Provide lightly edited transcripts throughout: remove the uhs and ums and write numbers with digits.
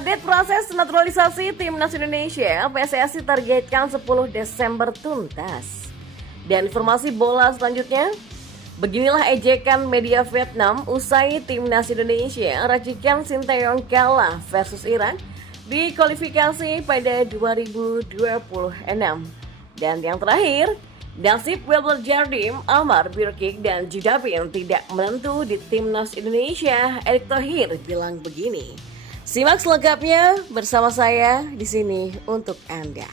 Update proses naturalisasi Timnas Indonesia, PSSI targetkan 10 Desember tuntas. Dan informasi bola selanjutnya, beginilah ejekan media Vietnam usai Timnas Indonesia racikan Sinteyong kalah versus Iran di kualifikasi pada 2026. Dan yang terakhir, nasib Wilber Jardim, Amar Birkic, dan Judapin tidak menentu di Timnas Indonesia. Erick Thohir bilang begini. Simak selengkapnya bersama saya di sini untuk Anda.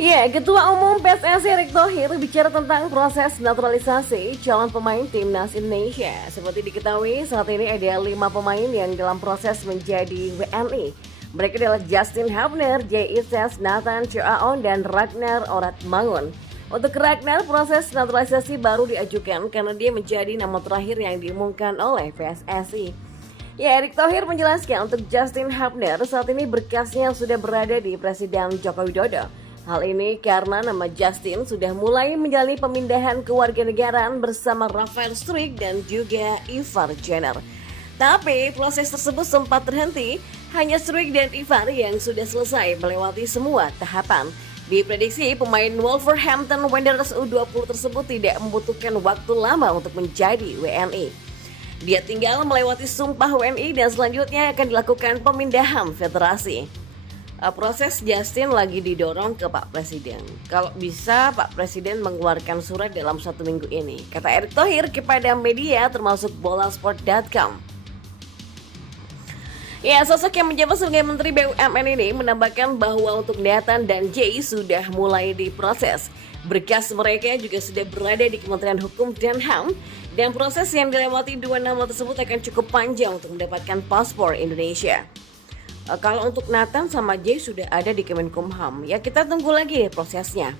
Ya, Ketua Umum PSSI Erick Thohir bicara tentang proses naturalisasi calon pemain Timnas Indonesia. Seperti diketahui, saat ini ada 5 pemain yang dalam proses menjadi WNI. Mereka adalah Justin Hubner, Jay Ises, Nathan Choaon, dan Ragnar Oratmangun. Untuk Ragnar, proses naturalisasi baru diajukan karena dia menjadi nama terakhir yang diumumkan oleh PSSI. Ya, Erick Thohir menjelaskan untuk Justin Hubner saat ini berkasnya sudah berada di Presiden Joko Widodo. Hal ini karena nama Justin sudah mulai menjalani pemindahan kewarganegaraan bersama Rafael Struijk dan juga Ivar Jenner. Tapi proses tersebut sempat terhenti, hanya Struijk dan Ivar yang sudah selesai melewati semua tahapan. Diprediksi pemain Wolverhampton Wanderers U20 tersebut tidak membutuhkan waktu lama untuk menjadi WNI. Dia tinggal melewati sumpah WNI dan selanjutnya akan dilakukan pemindahan federasi. Proses Justin lagi didorong ke Pak Presiden. Kalau bisa Pak Presiden mengeluarkan surat dalam 1 minggu ini, kata Erick Thohir kepada media termasuk bolasport.com. Ya, sosok yang menjabat sebagai Menteri BUMN ini menambahkan bahwa untuk Nathan dan Jay sudah mulai diproses. Berkas mereka juga sudah berada di Kementerian Hukum dan HAM, dan proses yang dilewati 2 nama tersebut akan cukup panjang untuk mendapatkan paspor Indonesia. Kalau untuk Nathan sama Jay sudah ada di Kemenkumham, ya kita tunggu lagi prosesnya.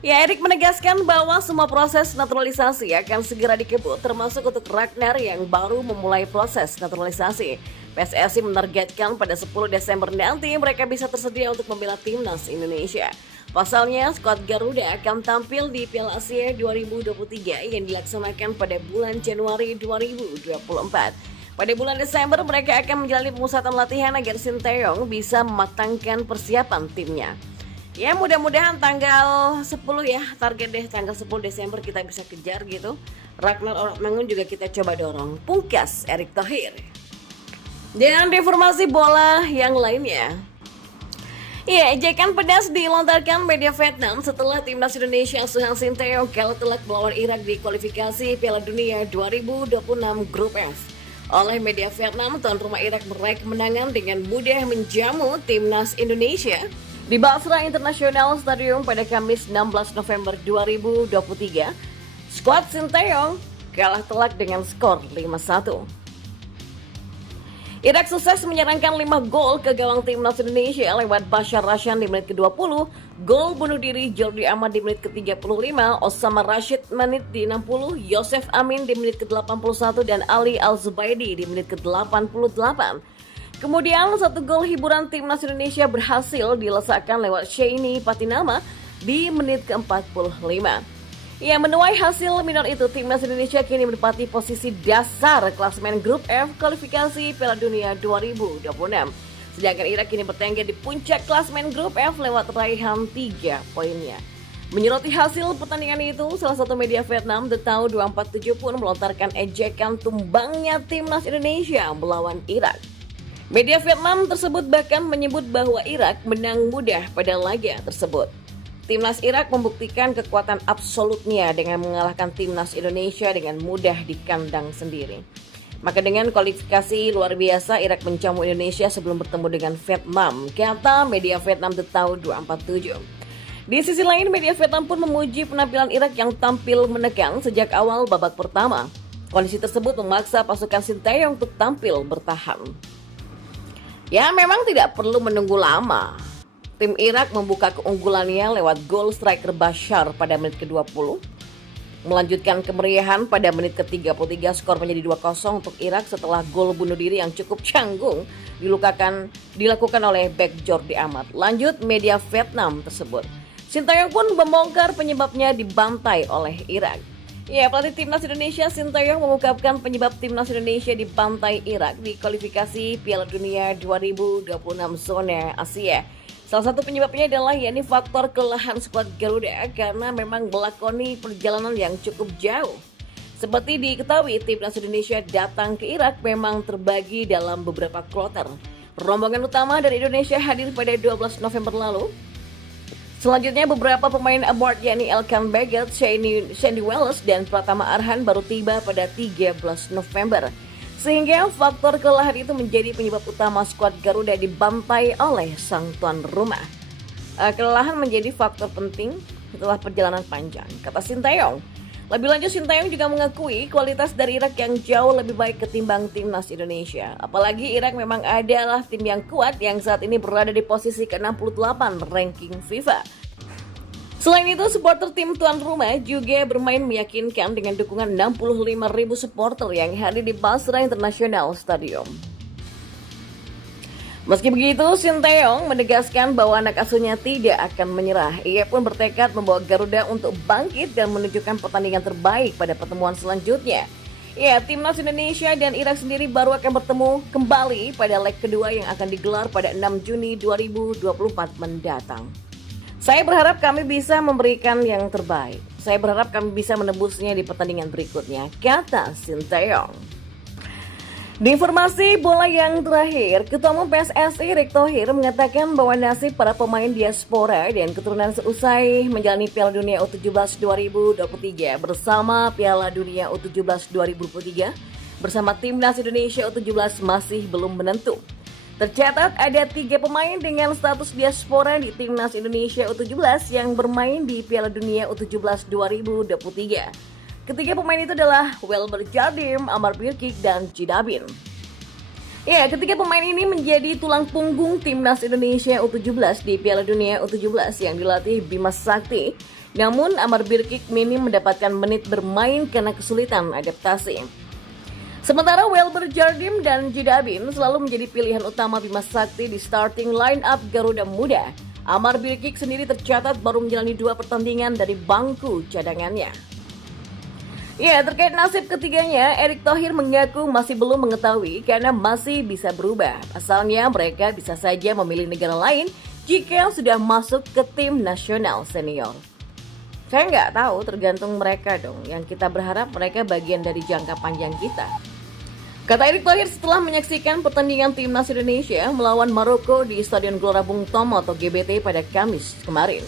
Ya, Erick menegaskan bahwa semua proses naturalisasi akan segera dikebut, termasuk untuk Ragnar yang baru memulai proses naturalisasi. PSSI menargetkan pada 10 Desember nanti mereka bisa tersedia untuk membela Timnas Indonesia. Pasalnya, skuad Garuda akan tampil di Piala Asia 2023 yang dilaksanakan pada bulan Januari 2024. Pada bulan Desember, mereka akan menjalani pemusatan latihan agar Sinteyong bisa mematangkan persiapan timnya. Ya, mudah-mudahan tanggal 10 ya, target deh tanggal 10 Desember kita bisa kejar gitu. Ragnar Oratmangun juga kita coba dorong. Pungkas Erick Thohir. Dan informasi bola yang lainnya. Ya, ejekan pedas dilontarkan media Vietnam setelah Timnas Indonesia asuhan Sinteyong kalah telak melawan Irak di kualifikasi Piala Dunia 2026 Grup F. Oleh media Vietnam, tuan rumah Irak meraih kemenangan dengan mudah menjamu Timnas Indonesia di Basra International Stadium pada Kamis 16 November 2023. Skuad Sinteyong kalah telak dengan skor 5-1. Irak sukses menyerangkan 5 gol ke gawang Timnas Indonesia lewat Bashar Rashan di menit ke-20, gol bunuh diri Jordi Amat di menit ke-35, Osama Rashid menit di 60, Yosef Amin di menit ke-81, dan Ali Al-Zubaidi di menit ke-88. Kemudian 1 gol hiburan Timnas Indonesia berhasil dilesakan lewat Sheini Patinama di menit ke-45. Ya, menuai hasil minor itu, Timnas Indonesia kini menempati posisi dasar klasemen Grup F kualifikasi Piala Dunia 2026. Sedangkan Irak kini bertengger di puncak klasemen Grup F lewat raihan 3 poinnya. Menyoroti hasil pertandingan itu, salah satu media Vietnam, The Tau 247 pun melontarkan ejekan tumbangnya Timnas Indonesia melawan Irak. Media Vietnam tersebut bahkan menyebut bahwa Irak menang mudah pada laga tersebut. Timnas Irak membuktikan kekuatan absolutnya dengan mengalahkan Timnas Indonesia dengan mudah di kandang sendiri. Maka dengan kualifikasi luar biasa, Irak menjamu Indonesia sebelum bertemu dengan Vietnam, kata media Vietnam The Tau 247. Di sisi lain, media Vietnam pun memuji penampilan Irak yang tampil menekan sejak awal babak pertama. Kondisi tersebut memaksa pasukan Sinteyong untuk tampil bertahan. Ya, memang tidak perlu menunggu lama. Tim Irak membuka keunggulannya lewat gol striker Bashar pada menit ke-20. Melanjutkan kemeriahan pada menit ke-33, skor menjadi 2-0 untuk Irak setelah gol bunuh diri yang cukup canggung dilakukan oleh bek Jordi Amat. Lanjut media Vietnam tersebut. Sinteyong pun membongkar penyebabnya dibantai oleh Irak. Ya, pelatih Timnas Indonesia Sinteyong mengungkapkan penyebab Timnas Indonesia dibantai Irak di kualifikasi Piala Dunia 2026 zona Asia. Salah satu penyebabnya adalah yakni faktor kelelahan skuad Garuda karena memang melakoni perjalanan yang cukup jauh. Seperti diketahui, Timnas Indonesia datang ke Irak memang terbagi dalam beberapa kloter. Rombongan utama dari Indonesia hadir pada 12 November lalu. Selanjutnya beberapa pemain abroad yakni Elkan Baggett, Sandy Wells, dan Pratama Arhan baru tiba pada 13 November. Sehingga faktor kelelahan itu menjadi penyebab utama skuad Garuda dibantai oleh sang tuan rumah. Kelelahan menjadi faktor penting setelah perjalanan panjang, kata Sinteyong. Lebih lanjut, Sinteyong juga mengakui kualitas dari Irak yang jauh lebih baik ketimbang Timnas Indonesia. Apalagi Irak memang adalah tim yang kuat yang saat ini berada di posisi ke-68 ranking FIFA. Selain itu, supporter tim tuan rumah juga bermain meyakinkan dengan dukungan 65.000 supporter yang hadir di Basra International Stadium. Meski begitu, Sinteyong menegaskan bahwa anak asuhnya tidak akan menyerah. Ia pun bertekad membawa Garuda untuk bangkit dan menunjukkan pertandingan terbaik pada pertemuan selanjutnya. Ya, Timnas Indonesia dan Irak sendiri baru akan bertemu kembali pada leg kedua yang akan digelar pada 6 Juni 2024 mendatang. Saya berharap kami bisa memberikan yang terbaik. Saya berharap kami bisa menembusnya di pertandingan berikutnya, kata Sinteyong. Di informasi bola yang terakhir, Ketua Umum PSSI Erick Thohir mengatakan bahwa nasib para pemain diaspora dan keturunan seusai menjalani Piala Dunia U17 2023 bersama Piala Dunia U17 2023 bersama Timnas Indonesia U17 masih belum menentu. Tercatat ada 3 pemain dengan status diaspora di Timnas Indonesia U17 yang bermain di Piala Dunia U17 2023. Ketiga pemain itu adalah Welber Jardim, Amar Birkik, dan Jidabin. Ya, ketiga pemain ini menjadi tulang punggung Timnas Indonesia U17 di Piala Dunia U17 yang dilatih Bima Sakti. Namun, Amar Birkik minim mendapatkan menit bermain karena kesulitan adaptasi. Sementara Welber Jardim dan Jidabin selalu menjadi pilihan utama Bima Sakti di starting line-up Garuda Muda. Amar Birkik sendiri tercatat baru menjalani 2 pertandingan dari bangku cadangannya. Ya, terkait nasib ketiganya, Erick Thohir mengaku masih belum mengetahui karena masih bisa berubah. Asalnya mereka bisa saja memilih negara lain jika sudah masuk ke tim nasional senior. Saya nggak tahu, tergantung mereka dong. Yang kita berharap mereka bagian dari jangka panjang kita. Kata Erick Thohir setelah menyaksikan pertandingan Timnas Indonesia melawan Maroko di Stadion Gelora Bung Tomo atau GBT pada Kamis kemarin.